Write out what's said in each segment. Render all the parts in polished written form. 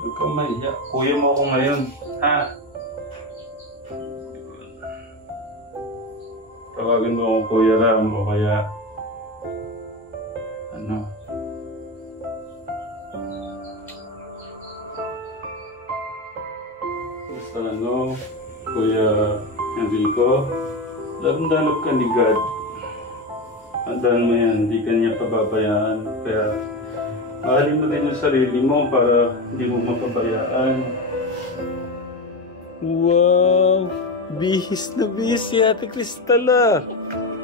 Huwag kang mahiya. Kuya mo ako ngayon. Ha? Tawagin mo akong Kuya Ram o kaya... Ano? Basta ano, Kuya Enrico, labang-dalap ka ni God. Tandaan mo yan, hindi ka niya pababayaan. Kaya mahalin mo din yung sarili mo para hindi mo mapabayaan. Wow! Bihis na bihis si Ate Crystal ah!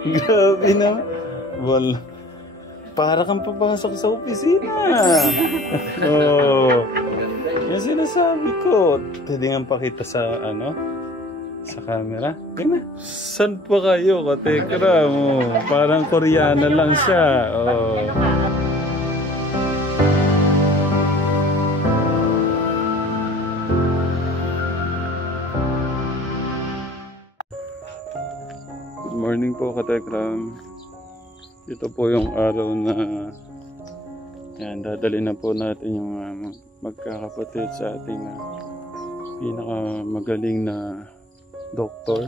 Grabe naman. Wala. Para kang papasok sa opisina. Oh. Yan sinasabi ko. Pwede nga pakita sa ano? Sa camera. Tingnan. San pa kayo, katekra mo? Parang Koreana lang siya. Oh. Good morning po, katekram. Ito po yung araw na yan, dadali na po natin yung magkakapatid sa ating pinakamagaling na doktor.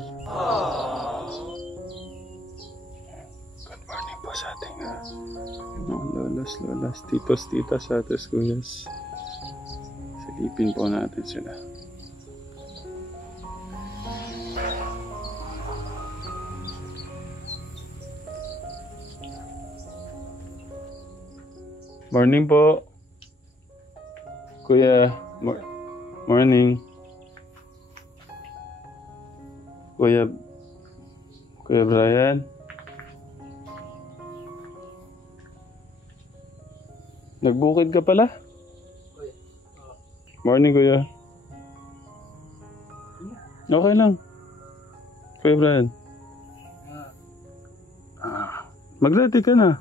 Good morning po sa ating lolas, titos, titas, ates, kuyas. Silipin po natin sila. Morning po. Kuya, morning. Kuya Brian. Nagbukid ka pala? Morning, Kuya. Okay lang. Kuya Brian. Maglati ka na.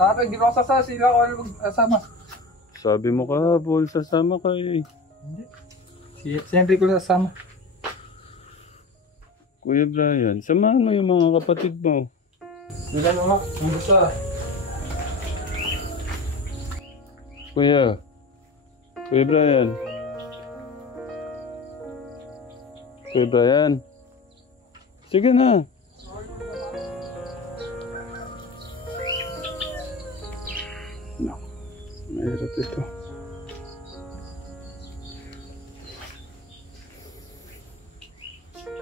Sabi, hindi ko sasama. Sila ko magsasama. Sabi mo ka, Paul, sasama ka eh. Hindi. Siyempre ko sasama. Kuya Brian, samahan mo yung mga kapatid mo. Sila naman, ang gusto. Kuya Brian. Kuya Brian. Sige na. No. Mahirap ito.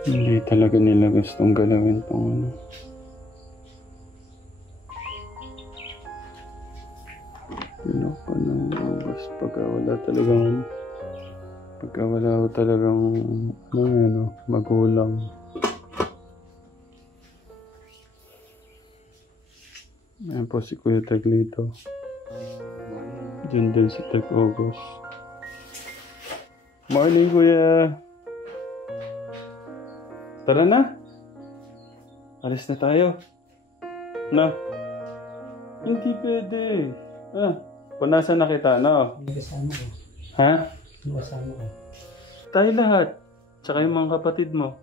Hindi talaga nila gustong galawin tong ano. Yun pa ng August pagka wala talagang magulang. Ayan po si Kuya Taglito. Diyan din si Tag August. Morning, Kuya! Tara na! Alis na tayo. Na? Hindi pwede. Punasan na kita, no? Hindi kasama ko. Ha? Hindi kasama ko. Tayo lahat. Tsaka yung mga kapatid mo.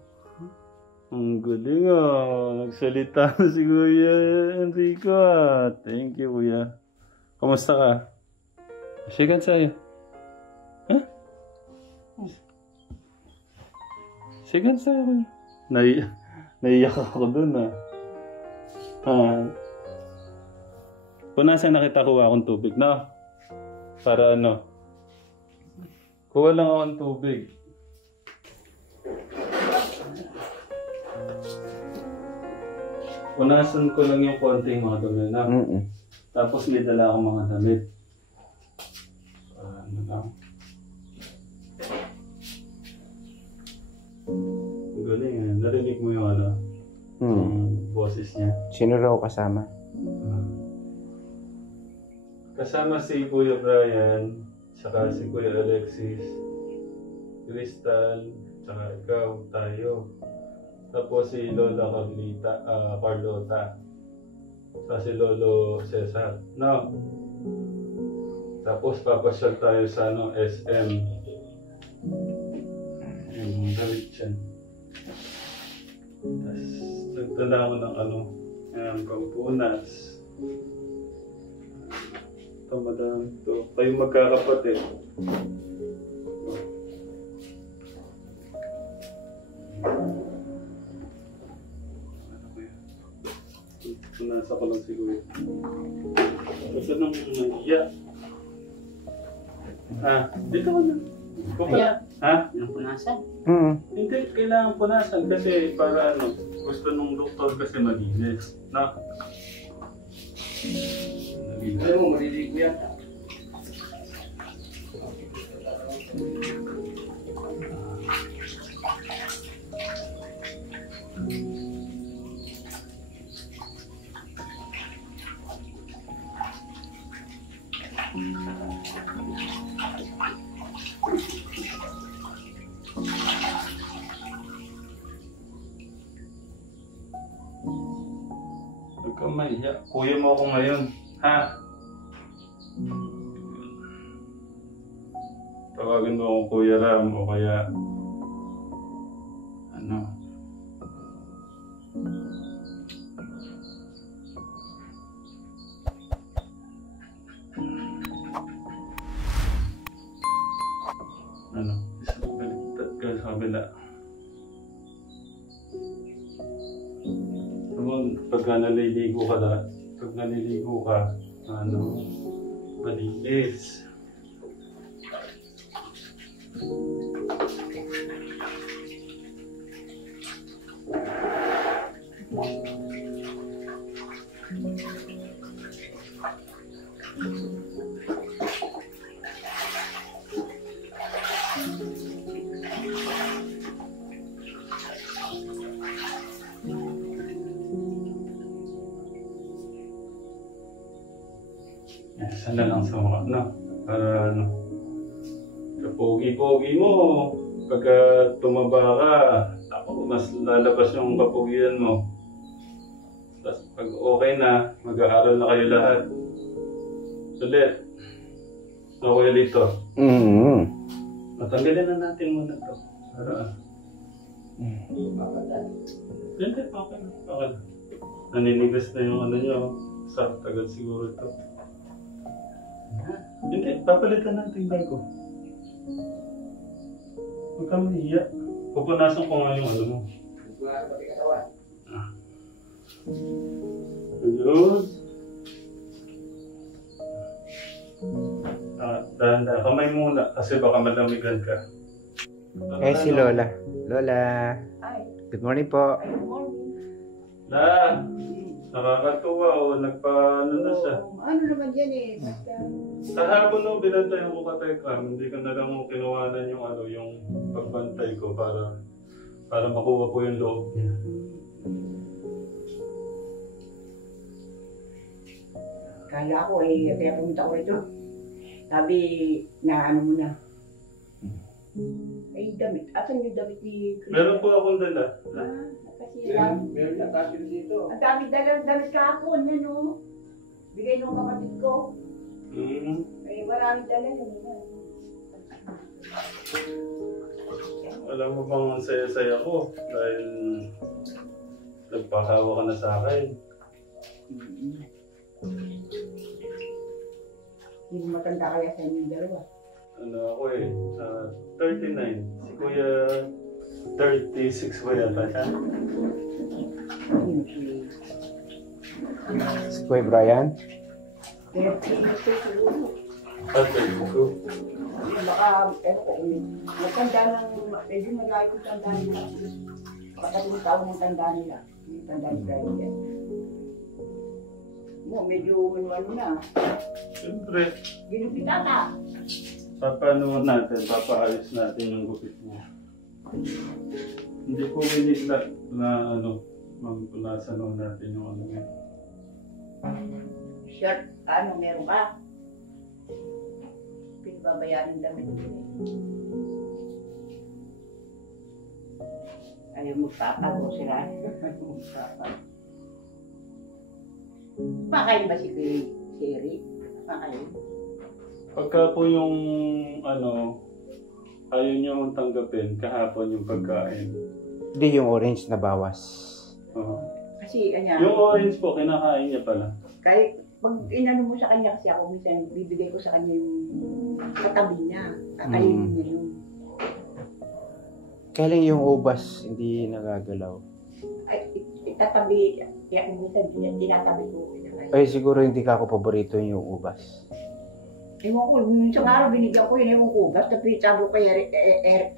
Ang galing nagsalita si Kuya Enrico. Thank you, Kuya. Kamusta ka? Sigan sa'yo. Ha? Sigan sa'yo, Kuya. Naiyak ako dun Punasan na kita, kuha akong tubig, no? Para ano? Kuha lang akong tubig. Punasan ko lang yung konting mga dumi na. Tapos may dala akong mga damit. Ano lang. Galing narinig mo yung yung boses niya. Sino raw kasama? Kasama si Kuya Brian, saka si Kuya Alexis, Crystal, saka ikaw, tayo. Tapos si Lola Carlota, saka si Lolo Cesar. No? Tapos papasyal tayo sa SM. Yung galit siya. Tapos nagtala ako ng pampunas. Ito, madami ito. Kayong magkakapatid. ko lang si Kuya. Gusto nang mahiya. Dito ka na. Ayan. Ha? Anong punasan? Hindi, kailangan punasan kasi para ano, gusto nung doktor kasi malinis. Na? Alam mo, maliligo yan. Huwag kang mahiya. Kuya mo ako ngayon. Ha? Tawagin mo akong Kuya Ram o kaya ano. Ano? Baliktad ka sa kabila. Pagka naliligo ka, ano, malinis. Sana lang sa mga, no? Para ano, sa pogi-pogi mo, pagka tumaba ka, ako, mas lalabas yung kapugian mo. Tapos pag okay na, mag-aaral na kayo lahat. Ulit. Okay dito. Matanggalin na natin muna to. Para hindi, okay na. Okay na. Naninigas na yung ano nyo. Sa tagal siguro ito. Hindi, papalitan natin bago. Huwag kang mahiya. Pupunasan ko nga yung ano mo. Punasan pati katawan. Ayun. Dahan-dahan. Kamay muna kasi baka malamigan ka. Si Lola. Lola. Ay, Good morning po. ay, good morning. La! Nakakatuwa o nagpa-ano na siya. Ano naman yan eh, basta... Kahapon no, binantayan ko ka Tekram. Hindi ko na lang kinuhanan yung ano, yung pagbantay ko para makuha ko yung loob niya. Kala ko eh, kaya pumunta ko rito. Sabi, na ano mo na. Ay, damit. Asan yung damit ni Chris? Meron po akong dala. Kasi lang. Meron na tayo dito. Ang dami damit kahapon, yan o. Bigay ng kapatid ko. Ay, marami dala yun. Alam mo bang ang saya-saya ko dahil nagpahawa ka na sa akin. Hindi mo matanda kaya sa inyong dalawa. Ano ako 39. Si Kuya 36 ba yata siya? Si Kuya Brian. 30 siguro. 32. Baka, magtanda ng, medyo nagayot yung tanda nila. Pagkatong taon ng tanda nila. Yung tanda ni Brian. Medyo ano na. Siyempre, Ginupitata. papaayos natin yung gupit mo. Hindi ko minigla na ano, magpunasan natin yung ano yun. Shirt, ano, meron ka? Pinababayaan ng damit ko eh. Ayaw magtatago sila. Ayaw magtatago. Pakain ba si Eric? Pakain. Pagka po yung ano, ayaw nyo tanggapin kahapon yung pagkain. Hindi yung orange na bawas. Kasi kanya, Yung orange po, kinakain niya pala. kahit pag inano mo sa kanya kasi ako minsan bibigay ko sa kanya yung katabi niya. Kakainin niya yun. Kailan yung ubas hindi nagagalaw? Ay, itatabi, kaya minsan tinatabi ko. Ay, siguro hindi ka ako paborito yung ubas. Ewan ko, minsan araw binigyan ko yun, ewan ko, basta sabi ko kay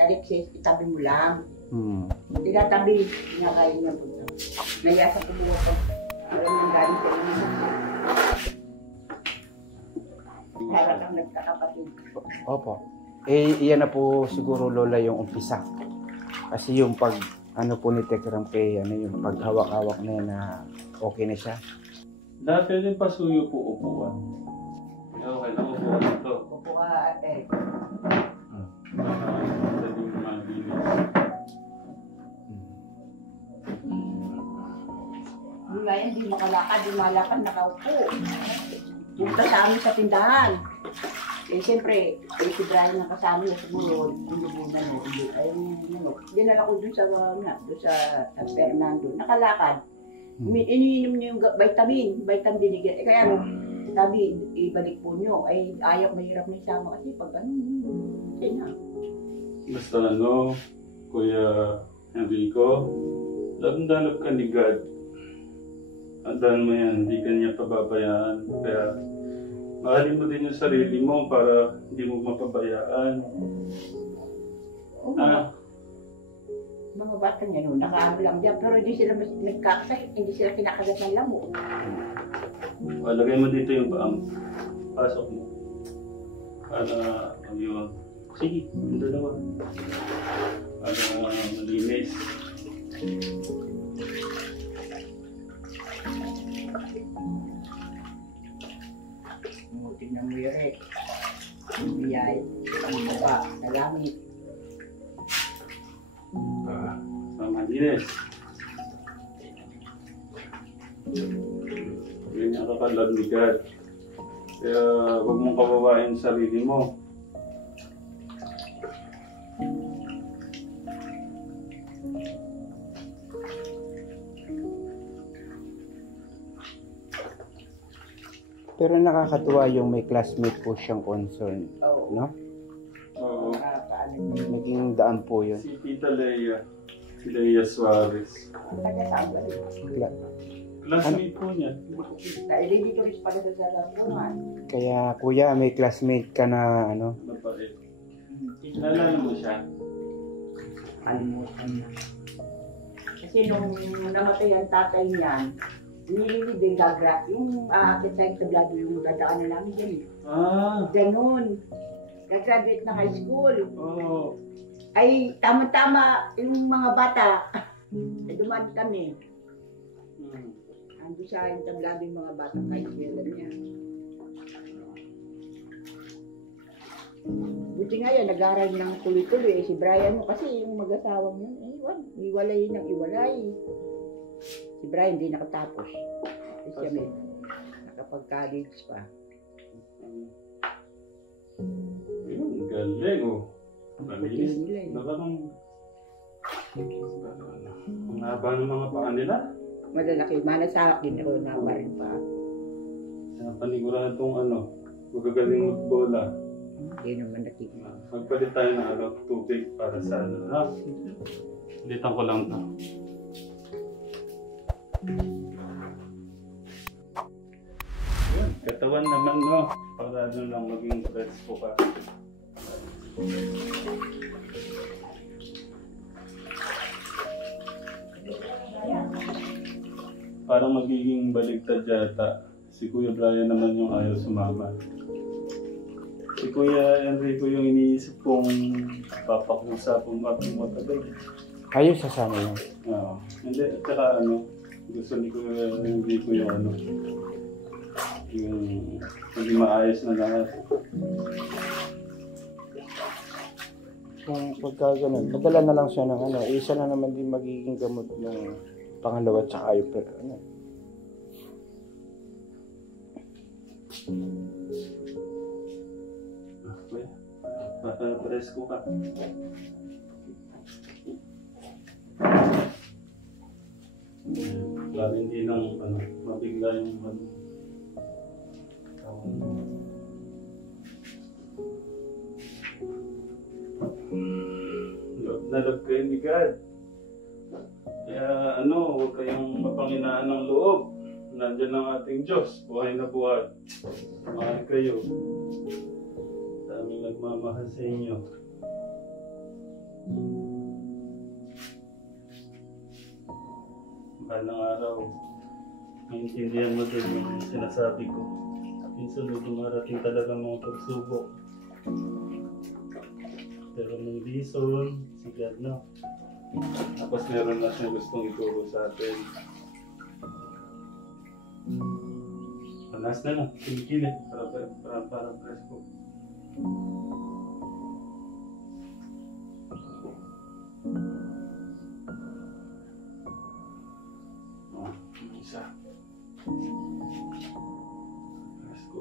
Alexis, itabi mo lang. Tinatabi, kinakain niya po. Nayasa ko mo ko. Alam mo galing sa inyo. Para lang nagkakapatid. Opo. Eh, iyan na po siguro, Lola, yung umpisa. Kasi yung pag, ano po ni Tekram kay, ano yung paghawak-hawak na yan na okay na siya. Dati rin pasuyo po upuan. Okay lang upuan ito. Opo ka, Eric. Sabi mo malinis. Di ba yan, di makalakad, di malakad, nakaupo. Punta sa amin sa tindahan. Eh, siyempre, si Brian ang kasama niya siguro, hindi mo na, dinala ko dun sa San Fernando, nakalakad. Iniinom niyo yung vitamin binigyan. Eh, kaya sabi, ibalik po niyo, ay ayaw, mahirap na isama kasi pag ano, okay na. Basta ano, Kuya Enrico, love ka ni God. Tandaan mo yan, hindi ka niya pababayaan. Kaya, mahalin mo din yung sarili mo para hindi mo mapabayaan. Mga bata niya noon, nakaano lang dyan, pero hindi sila nagkakasay, hindi sila kinakagat ng lamok. Lagay mo dito yung paang. Pasok mo. Para, yun. Sige, yung dalawa. Para malinis. Tingnan mo yun eh. Ang biyay, ang baba, na langit. Malinis. Ganyan ka ka-love ni God. Kaya huwag mong kawawain sa sarili mo. Pero nakakatuwa yung may classmate po siyang concern, Oo. no? Oo. Naging daan po yun. Si Tita Leia. Si Leia Suarez. Taga-saan ba rin? Classmate po niya. Dahil hindi ko rin pala sa laruan. Kaya kuya, may classmate ka na ano? Mabait. Nalala mo siya? Kalimutan na. Kasi nung namatay ang tatay niyan, nililibing gagra, yung aakit sa itablado yung dadaanan namin dyan. Ganon. Nag-graduate na high school. Oo. Ay, tama-tama yung mga bata. Dumaan kami. Ando sa entablado yung mga bata kahit kailan niya. Buti nga yan, nag-aaral ng tuloy-tuloy. Si Brian mo kasi yung mag-asawang yun, iwalay ng iwalay. Si Brian hindi nakatapos. Kasi siya may nakapag-college pa. Ayun, galing oh. Malinis. Galing. Parang ang haba ng mga paa nila. Malalaki. Manasakit din ako na rin pa. Paniguradong ano, magagaling magbola. Hindi naman nakikita. Magpalit tayo ng tubig para sa ano. Ha? Litan ko lang to. Yun, katawan naman no. Para ano lang maging fresco ka. Parang magiging baligtad yata. Si Kuya Brian naman yung ayaw sumama. Si Kuya Enrico yung iniisip kong papakusa kung matagal. Ayos sasama yun. Oo. Hindi, at saka ano, gusto ni Kuya Enrico yung ano, yung hindi maayos na lahat. Kung pagka ganun, padala na lang siya ng ano, isa na naman din magiging gamot ng pangalawa at saka yung ano. Presko ka. Para hindi lang ano, mabigla yung ano. Love na love kayo ni God. Kaya huwag kayong mapanghinaan ng loob. Nandiyan ang ating Diyos, buhay na buhay. Mahal kayo. Daming nagmamahal sa inyo. Balang araw, maintindihan mo din yung sinasabi ko. Minsan may dumarating talaga mga pagsubok. Pero may reason, si God na. Tapos meron na siyang gustong ituro sa atin. Panas na lang, kilikili, para presko. Isa. Presko.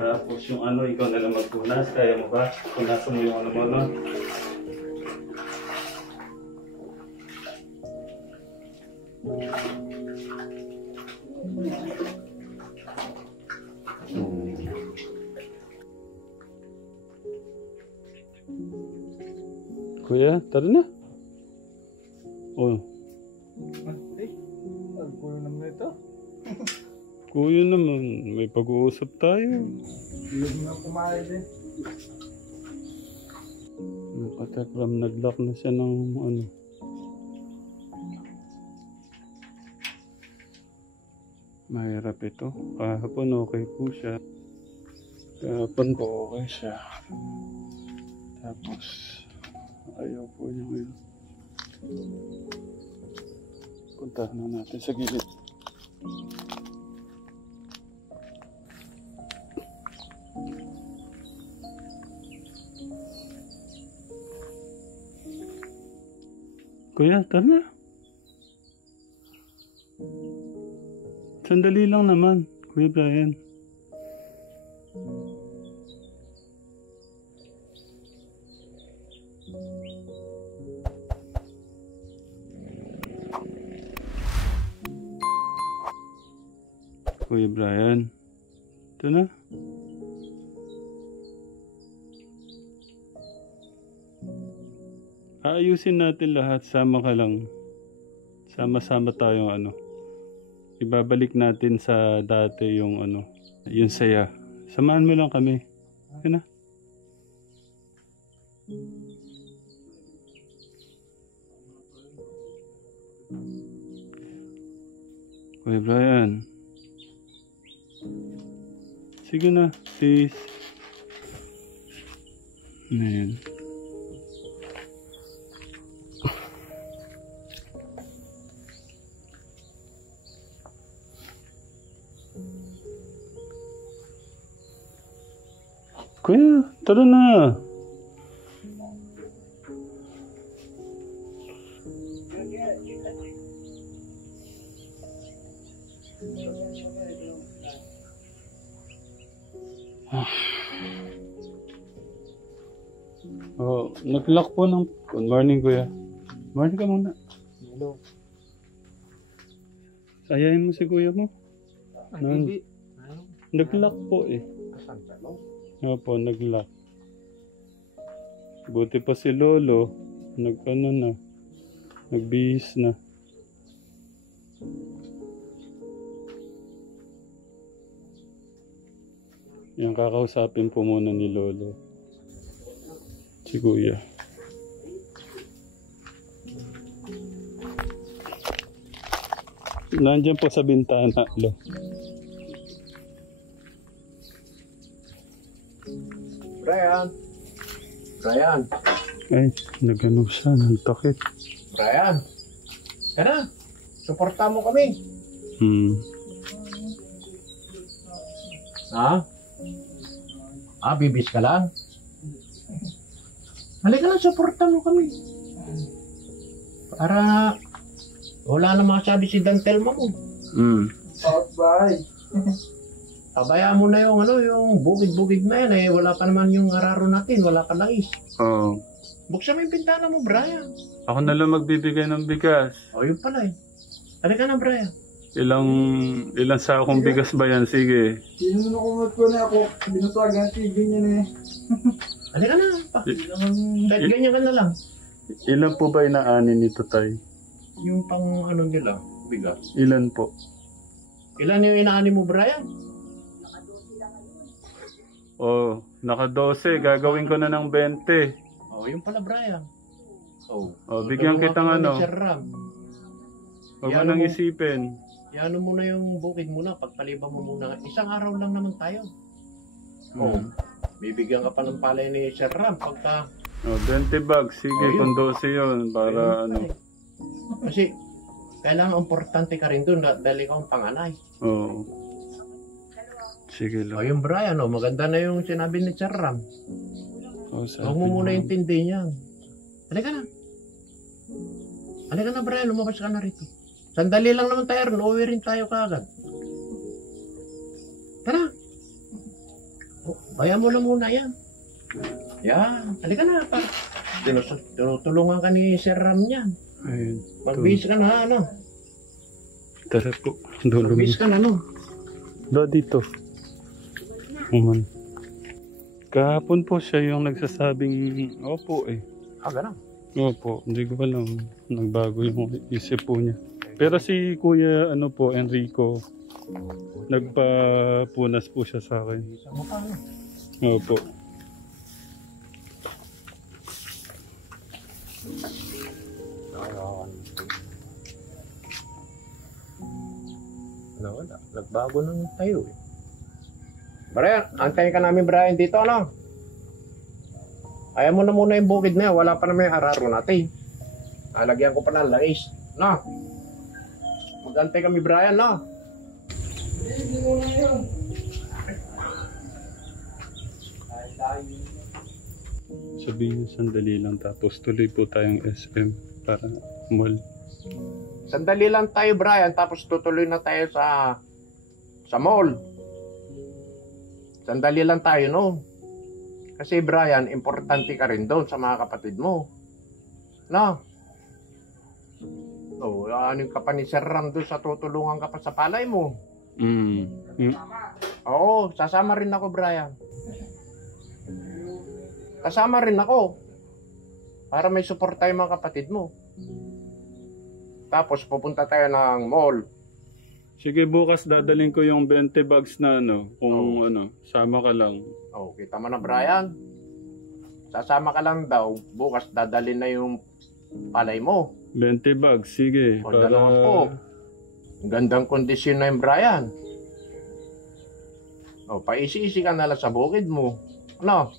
Tapos yung ikaw na lang magpunas. Kaya mo ba? Punasan mo yung mo, no? Kuya, tara na. Oh. Ang kulo naman ito. Kuya naman, may pag-uusap tayo. Hindi nga kumain eh. Nakatakram, nag-lock na siya ng Mahirap ito. Kahapon okay po siya. Kahapon po okay siya. Tapos, ayaw po niya ngayon. Puntahan na natin sa gilid. Kuya, tara na. Sandali lang naman, Kuya Brian. Kuya Brian, ito na. Aayusin natin lahat, sama ka lang. Sama-sama tayong ibabalik natin sa dati yung yung saya. Samahan mo lang kami. Yun na. Kuya Brian. Sige na, please. Ayan. Kuya, tara na. Nag-lock po ng... Good morning, Kuya. Morning ka muna. Hello. Ayayin mo si Kuya mo. Nag-lock po eh. Opo, nag-lock. Buti pa si Lolo. Nagbihis na. Yung kakausapin po muna ni Lolo. Si Kuya. Nandiyan po sa bintana, Lo. Brian. Ay, nagano siya, nagtakit. Brian. Kana, suporta mo kami. Ha? Bibis ka lang? Halika lang, suporta mo kami. Para wala na masabi si Dantel mo. Bye. Pabayaan mo na yung bukid-bukid na yan eh. Wala pa naman yung araro natin. Wala ka nais. Oo. Buksan mo yung pintana mo, Brian. Ako na lang magbibigay ng bigas. Yun pala eh. Halika na, Brian. Ilang sakong bigas ba yan? Sige. Sinunukumot ko na ako. Binusagan TV niya na eh. Halika na. Kahit ganyan ka na lang. Ilan po ba inaanin nito, Tay? Yung pang ano nila, bigas. Ilan po? Ilan yung inaani mo, Brian? Oh, naka 12. Gagawin ko na ng 20. Oh, yung pala, Brian. Oh, Bigyan kitang ano. Sir Ram. Huwag mo Yan nang mo. isipin. Yan mo na yung bukid muna. Pagpaliban mo muna. Isang araw lang naman tayo. Oh, bibigyan ka pa ng palay ni Sir Ram pagka... 20 bags. Sige, kung 12 yun. Para ano. Kasi, kailangan importante ka rin doon dahil ikaw ang panganay. Oo. Sige O lang. yung Brian, maganda na yung sinabi ni Sir Ram. Huwag mo muna intindihin yan. Halika na. Halika na, Brian. Lumabas ka na rito. Sandali lang naman tayo. Uuwi rin tayo kaagad. Tara. Bayan mo na muna yan. Yan. Halika na. Tinutulungan ka ni Sir Ram yan. Ayun. Magbihis ka na, ano? Tara po. Dulo mo. Magbihis ka na, ano? Dito. Kahapon po siya yung nagsasabing opo eh. Ganun. Opo, hindi ko alam. Nagbago yung isip po niya. Pero si Kuya Enrico, nagpapunas po siya sa akin. Sa mukha, ano? Opo. Wala. Nagbago ng tayo eh. Brian, antayin ka namin Brian dito, ano? Ayaw mo na muna yung bukid na yan. Wala pa naman yung araro natin. Alagyan ko pa ng langis. No? Mag-antay kami Brian, no? Hindi mo na yun. Sabihin niyo sandali lang tapos tuloy po tayong SM para mall. Sandali lang tayo Brian, tapos tutuloy na tayo sa mall. Sandali lang tayo, no? Kasi Brian, importante ka rin doon sa mga kapatid mo. No? Ano ka pa ni Sir Ram doon sa tutulungan ka pa sa palay mo? Oo, sasama rin ako, Brian. Kasama rin ako. Para may support tayo mga kapatid mo. Tapos pupunta tayo ng mall. Sige, bukas dadalhin ko yung 20 bags na kung sama ka lang. Kita mo na Brian. Sasama ka lang daw. Bukas dadalhin na yung palay mo. 20 bags, sige. O, 20. Gandang kondisyon na yung Brian. Paisi-isi ka na lang sa bukid mo. Ano?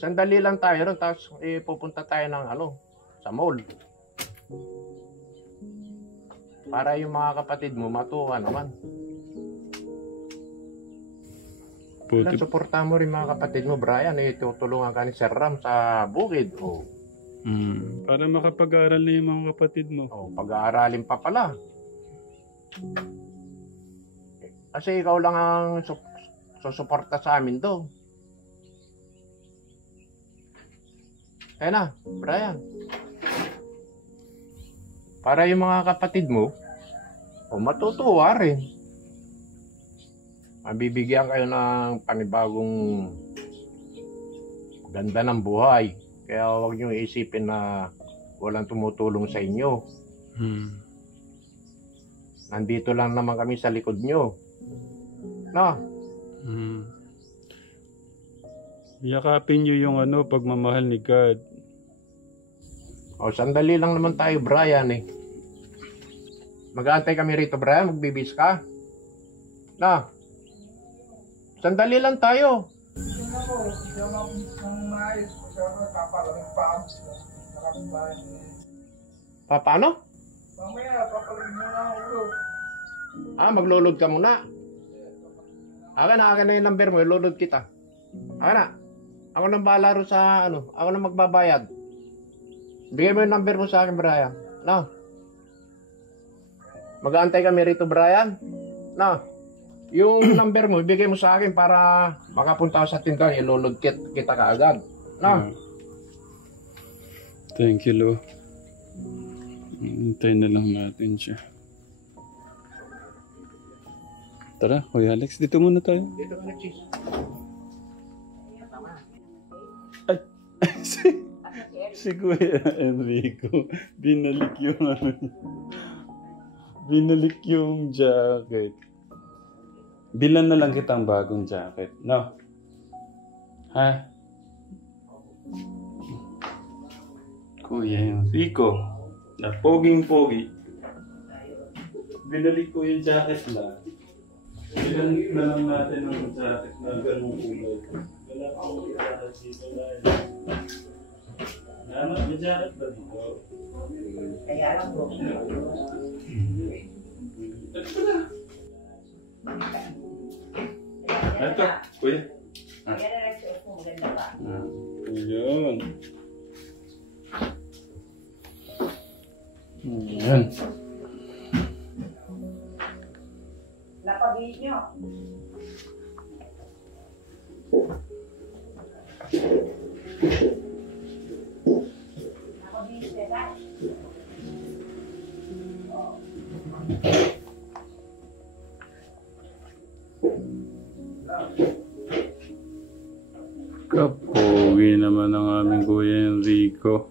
Sandali lang tayo ron, tapos pupunta tayo ng sa mall. Para yung mga kapatid mo matuwa naman. Puti. Suportahan mo rin mga kapatid mo, Brian. Tutulungan ka ni Sir Ram sa bukid. Para makapag-aral na yung mga kapatid mo. Pag-aaralin pa pala. Kasi ikaw lang ang susuporta sa amin to. Kaya na, Brian. Para yung mga kapatid mo, matutuwa rin. Mabibigyan kayo ng panibagong ganda ng buhay. Kaya huwag nyo isipin na walang tumutulong sa inyo. Nandito lang naman kami sa likod nyo. No? Yakapin nyo yung pagmamahal ni God. Sandali lang naman tayo, Brian eh. Mag-aantay kami rito, Brian. Magbibis ka. No? Sandali lang tayo. Tingnan mo, hindi ako ng maayos. Kasi papalamig pa ako. Nakapagbahay. Paano? Mamaya, papalamig muna ako ulo. Maglulod ka muna. Akin na yung number mo. Ilulod kita. Akin na. Ako nang bahala ro sa Ako nang magbabayad. Bigay mo yung number mo sa akin, Brian. No? Mag-aantay kami rito, Brian. No? Yung number mo, ibigay mo sa akin para makapunta ako sa tindahan, ilulod kita kaagad. No? Thank you, Lo. Hintayin na lang natin siya. Tara, Kuya Alex, dito muna tayo. Dito ka na, cheese. Ay, si Kuya Enrico, binalik yung ano niya. Binalik yung jacket. Bilan na lang kitang bagong jacket, no? Ha? Kuya Enrico, na poging-pogi. Binalik ko yung jacket na. Bilan na lang natin ng jacket na ganung kulay. Wala pa akong jacket dito dahil. Ano, may jacket ba dito? Kaya lang po. Ito, kuya. Kaya na nagsuot mo, maganda pa. Ayan. Ayan. Napabili nyo. Napabili sila. Kapogi naman ang aming Kuya Enrico.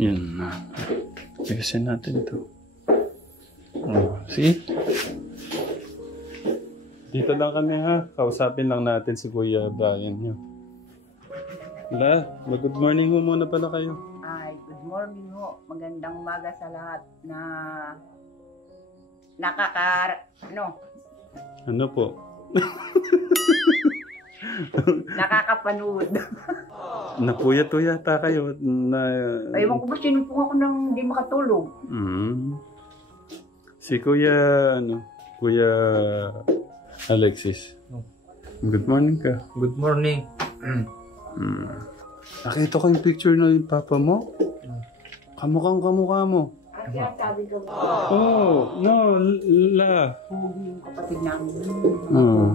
Yan na. Ayusin natin ito. Oh, see? Dito lang kami ha. Kausapin lang natin si Kuya Brian nyo. Good morning mo muna pala kayo. Ay, good morning ho. Magandang umaga sa lahat na Ano po? nakakapanood. Napuya-tuya ta kayo na... Ewan ko ba sinumpong ako nang hindi makatulog. Si Kuya, Kuya Alexis. Good morning ka. Good morning. Nakita ko yung picture na yung papa mo. Kamukha mo. Ang sinasabi ko, Oh, no, pugi yung kapatid namin. Oo.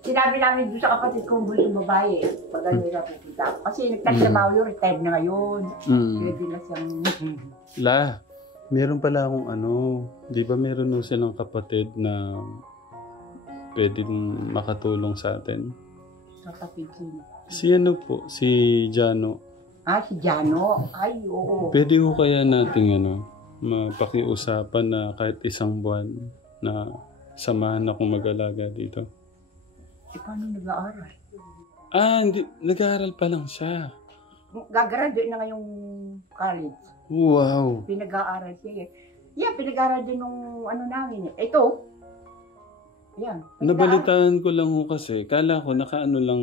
Sinabi namin doon sa kapatid kong bunsong babae, pag ano na pupunta ako. Kasi nagtatrabaho yun, retired na ngayon. Pwede na siyang... Meron pala akong di ba meron nung silang kapatid na pwedeng makatulong sa atin? Kapatid sino? Si po, si Jano. Si Jano? Ay, oo. Pwede ko kaya nating mapakiusapan na kahit isang buwan na samahan akong mag-alaga dito? Paano nag-aaral? Hindi. Nag-aaral pa lang siya. Gagraduate na ngayong college. Wow. Pinag-aaral siya. Yeah, pinag-aaral din nung namin. Ito. Yan. Nabalitaan ko lang kasi. Kala ko nakaano lang,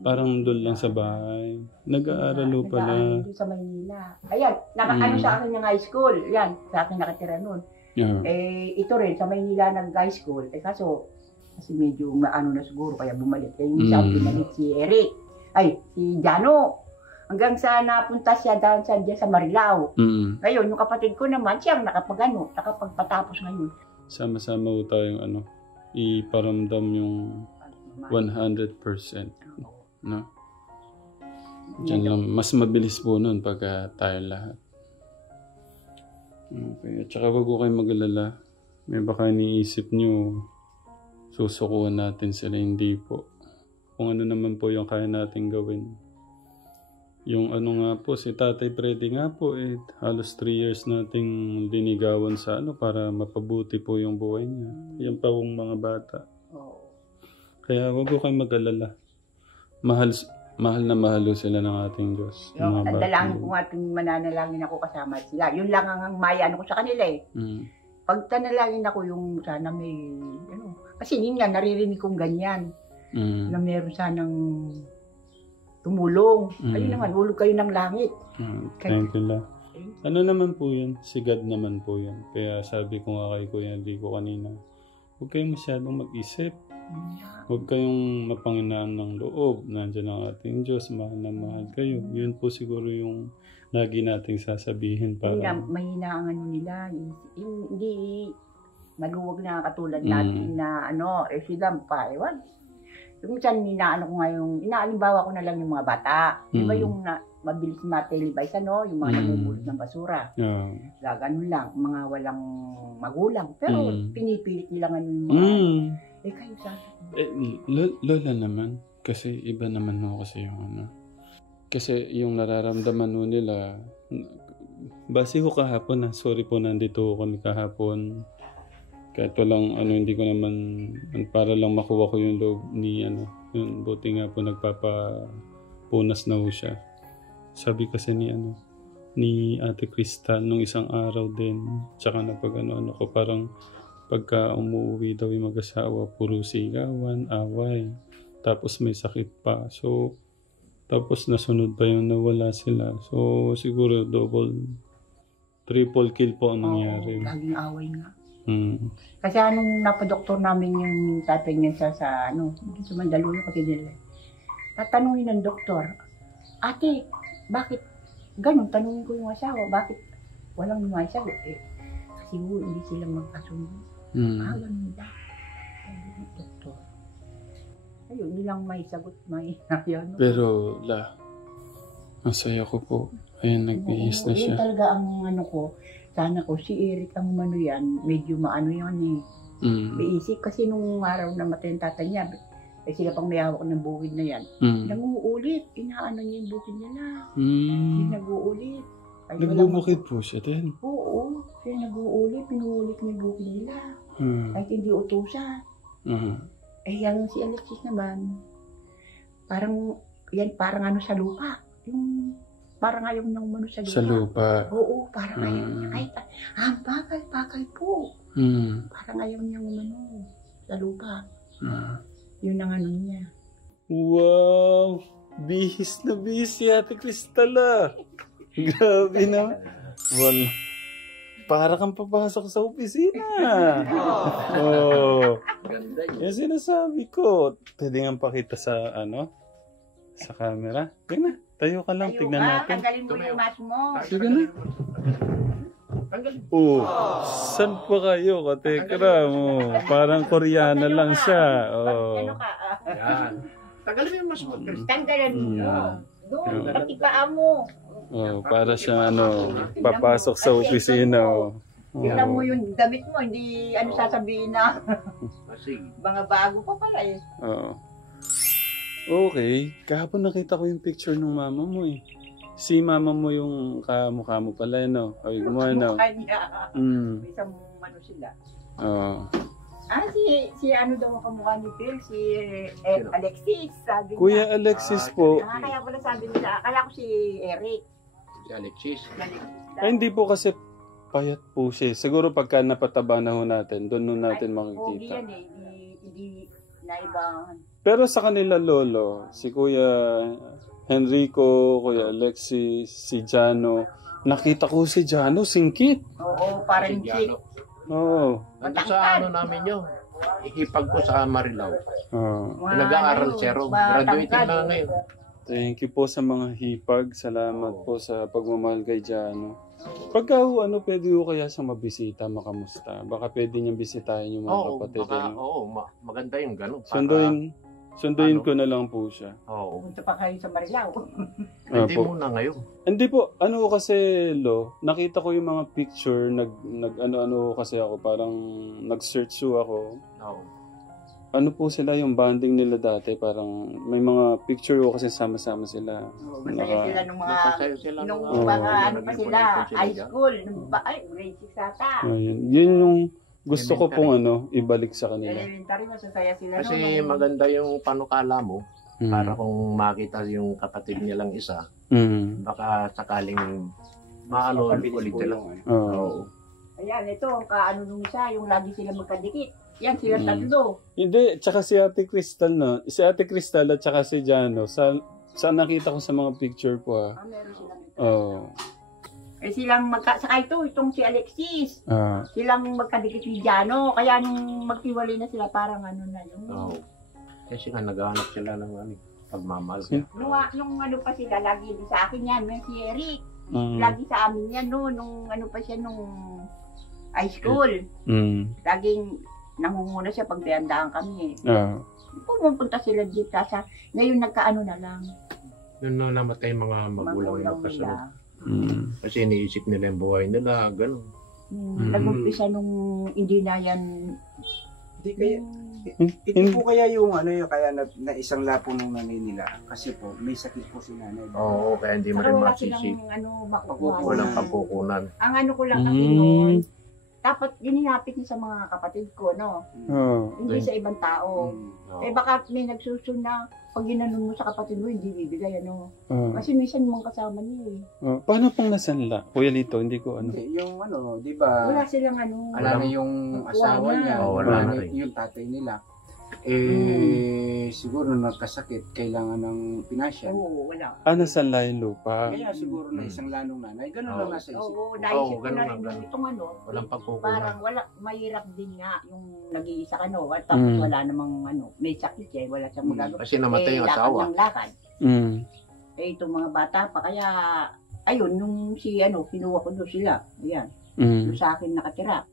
parang doon lang sa bahay. Nag-aaral pala. Nag-aaral din sa Maynila. Ayan, sa akin ng high school. Yan, sa akin nakatira nun. Yeah. Ito rin, sa Maynila nag-high school. Kasi medyo maano na siguro, kaya bumalik. Kaya yung isa pinalik si Eric. Si Jano. Hanggang sa napunta siya dahil sa Marilao. Ngayon, yung kapatid ko naman, siyang nakapagpatapos ngayon. Sama-sama po tayong iparamdam yung 100%. No? Diyan lang, mas mabilis po nun pagka tayo lahat. Okay, at saka wag ko kayo mag-alala. May baka iniisip nyo, susukuhan natin sila, hindi po. Kung ano naman po yung kaya natin gawin. Yung nga po, si Tatay Freddy nga po, halos 3 years nating linigawan sa para mapabuti po yung buhay niya. Yan pa pong mga bata. Kaya wag ko kayo mag-alala. Mahal na mahal sila ng ating Diyos. Yung dalangin ko nga tuwing mananalangin ako kasama sila. Yun lang ang maya ko sa kanila Pag tanalangin ako yung sana may, kasi yun nga, naririnig kong ganyan. Na meron sanang tumulong. Ayun naman, hulog kayo ng langit. Thank you, La. Ano naman po yun? Si God naman po yun. Kaya sabi ko nga kay Kuya Enrico kanina, huwag kayong masyadong mag-isip. Huwag kayong mapanginaan ng loob. Nandiyan ang ating Diyos. Mahal na mahal kayo. Yun po siguro yung lagi nating sasabihin para... Mahina ang nila. Hindi maluwag na katulad natin na sila pa. Yung minsan inaano ko nga yung, inaalimbawa ko na lang yung mga bata. Di ba yung mabilis ma-televise, ano, yung mga namumulot ng basura. Oo. Gaganon lang, mga walang magulang. Pero pinipilit nila ngayon yung mga, kayo sa Lola naman. Kasi iba naman no kasi yung ano. Kasi yung nararamdaman no nila, base ko kahapon sorry po nandito kami kahapon. Kahit walang hindi ko naman, para lang makuha ko yung loob ni yung buti nga po nagpapapunas na ho siya. Sabi kasi ni Ate Crystal nung isang araw din, tsaka na pag ko parang pagka umuwi daw yung mag-asawa, puro sigawan, away, tapos may sakit pa. So, tapos nasunod pa yung nawala sila. So, siguro triple kill po ang nangyari. laging away nga. Mm. Kasi anong napadoktor namin yung tatay niya sa dito Mandaluyong kasi nila. Tatanungin ng doktor, ate, bakit ganun? Tanungin ko yung asawa, bakit walang yung asawa? Kasi hindi sila magkasundo. Ganun ba? Sabi ng doktor. Ayun, hindi lang may sagot, may yun. Pero, ang saya ko po. Ayun, nagbihis na siya. Yun talaga ang ko. Sana ko si Eric ang yan, medyo maano yan May isip kasi nung araw na matay yung tatay niya, sila pang may hawak ng bukid na yan. Nanguulit, inaano niya yung bukid nila. Nag-uulit. Nagbubukid po siya din? Oo, siya nag-uulit, pinuulit niya yung bukid nila. Kahit hindi utusan. Yung si Alexis naman, parang sa lupa. Yung parang ayaw niyang umano sa lupa. Sa lupa? Oo, parang ayaw niya. Kahit, bakal po. Parang ayaw niyang umano sa lupa. Yun ang niya. Wow! Bihis na bihis si Ate Crystal Grabe na. Wala. Para kang papasok sa opisina. Ganda yun. Yung sinasabi ko. Pwede nga pakita sa sa camera. Tingnan. Tayo ka lang, tignan natin. Tanggalin mo yung mask mo. Sige na. Saan pa kayo, katekra mo? Parang Koreana lang siya. Ano ka? Yan. Tagalin mo yung mas mo. Tanggalin mo. Doon, pati paa mo. Para siya papasok sa opisina. Tignan mo yung damit mo, hindi sasabihin na. Sige. Mga bago pa pala Okay, kahapon nakita ko yung picture ng mama mo Si mama mo yung kamukha mo pala, Ay, gumawa, Mukha niya. Isang sila. Si daw ang kamukha ni Phil, si Alexis, sabi niya. Kuya Alexis po. Kaya pala sabi nila, akala ko si Eric. Si Alexis. Ay, hindi po kasi payat po siya. Siguro pagka napataba na ho natin, doon natin makikita. Yan hindi naibangan. Pero sa kanila lolo, si Kuya Henrico, Kuya Alexis, si Jano, nakita ko si Jano, singkit. Oo, parang chick. Oo. Nandun sa namin yun. Ikipag ko sa Marilao. Nag-aaral siya ro. Graduating na ngayon. Thank you po sa mga hipag. Salamat po sa pagmamahal kay Jano. Pagka pwede ko kaya siyang mabisita, makamusta? Baka pwede niyang bisitahin yung mga kapatid. Maganda yung gano'n. Sunduin ko na lang po siya. Punta pa kayo sa Marilao. Hindi muna ngayon. Hindi po, kasi nakita ko yung mga picture, kasi ako, parang nag-search ako. Ano po sila yung bonding nila dati, parang may mga picture ko kasi sama-sama sila. Masaya sila nung mga pa sila, high school, grade 6 ata. Yun yung gusto ko pong ibalik sa kanila. Elementary, masasaya sila. Kasi maganda yung panukala mo, para kung makita yung kapatid nilang isa, baka sakaling ulit sila. Ayan, ito, nung isa, yung lagi sila magkadikit. Yan, sila tatlo. Hindi, tsaka si Ate Crystal si Ate Crystal at tsaka si Jano, sa nakita ko sa mga picture po meron silang ito. Silang saka itong si Alexis. Silang magkadikit ni Jano, kaya nung magtiwalay na sila, parang na yung... Kasi nga naghahanap sila ng pagmamahal. Nung pa sila, lagi din sa akin yan, may si Eric. Lagi sa amin yan, nung pa siya, nung high school. Laging nangunguna siya pag tiyandaan kami. Pumupunta sila dito ngayon nagkaano na lang. Nung namatay mga magulang na Magulang kasunod. nila. Kasi iniisip nila yung buhay nila, gano'n. Nag-umpisa nung hindi na yan. Hindi kaya, hindi po kaya yung ano yung kaya na isang lapo ng nanay nila kasi po may sakit po si nanay. Oo, kaya hindi mo Saka rin wala masisi. silang makukuha. Walang pagkukunan. Ang ano ko lang kasi noon, dapat ginilapit niya sa mga kapatid ko, no? Hindi sa ibang tao. Oo. Eh baka may nagsusun na pag ginanon mo sa kapatid mo, hindi bibigay, ano? Kasi minsan mong kasama niya eh. Paano pong nasanla? Kuya Lito, hindi ko ano. Hindi, yung ano, di ba? Wala silang ano. Wala na yung asawa niya, Oo, wala wala na na rin. yung tatay nila. Siguro nagkasakit, kailangan ng pinasyan. Oo, wala. Nasanla yung lupa. Kaya siguro na isang lanong nanay, ganun lang nasa isip. Oo, naisip ko ganun na lang, rin ganun. itong ano. Walang pagkukunan. Parang wala, mahirap din nga yung nag-iisa ka, no? At tapos wala namang ano, may sakit siya, wala siyang magagawa. Kasi namatay yung lakad asawa. ng lakad. Eh, itong mga bata pa, kaya, ayun, nung si, ano, kinuha ko doon sila. Ayan, doon sa akin nakatira.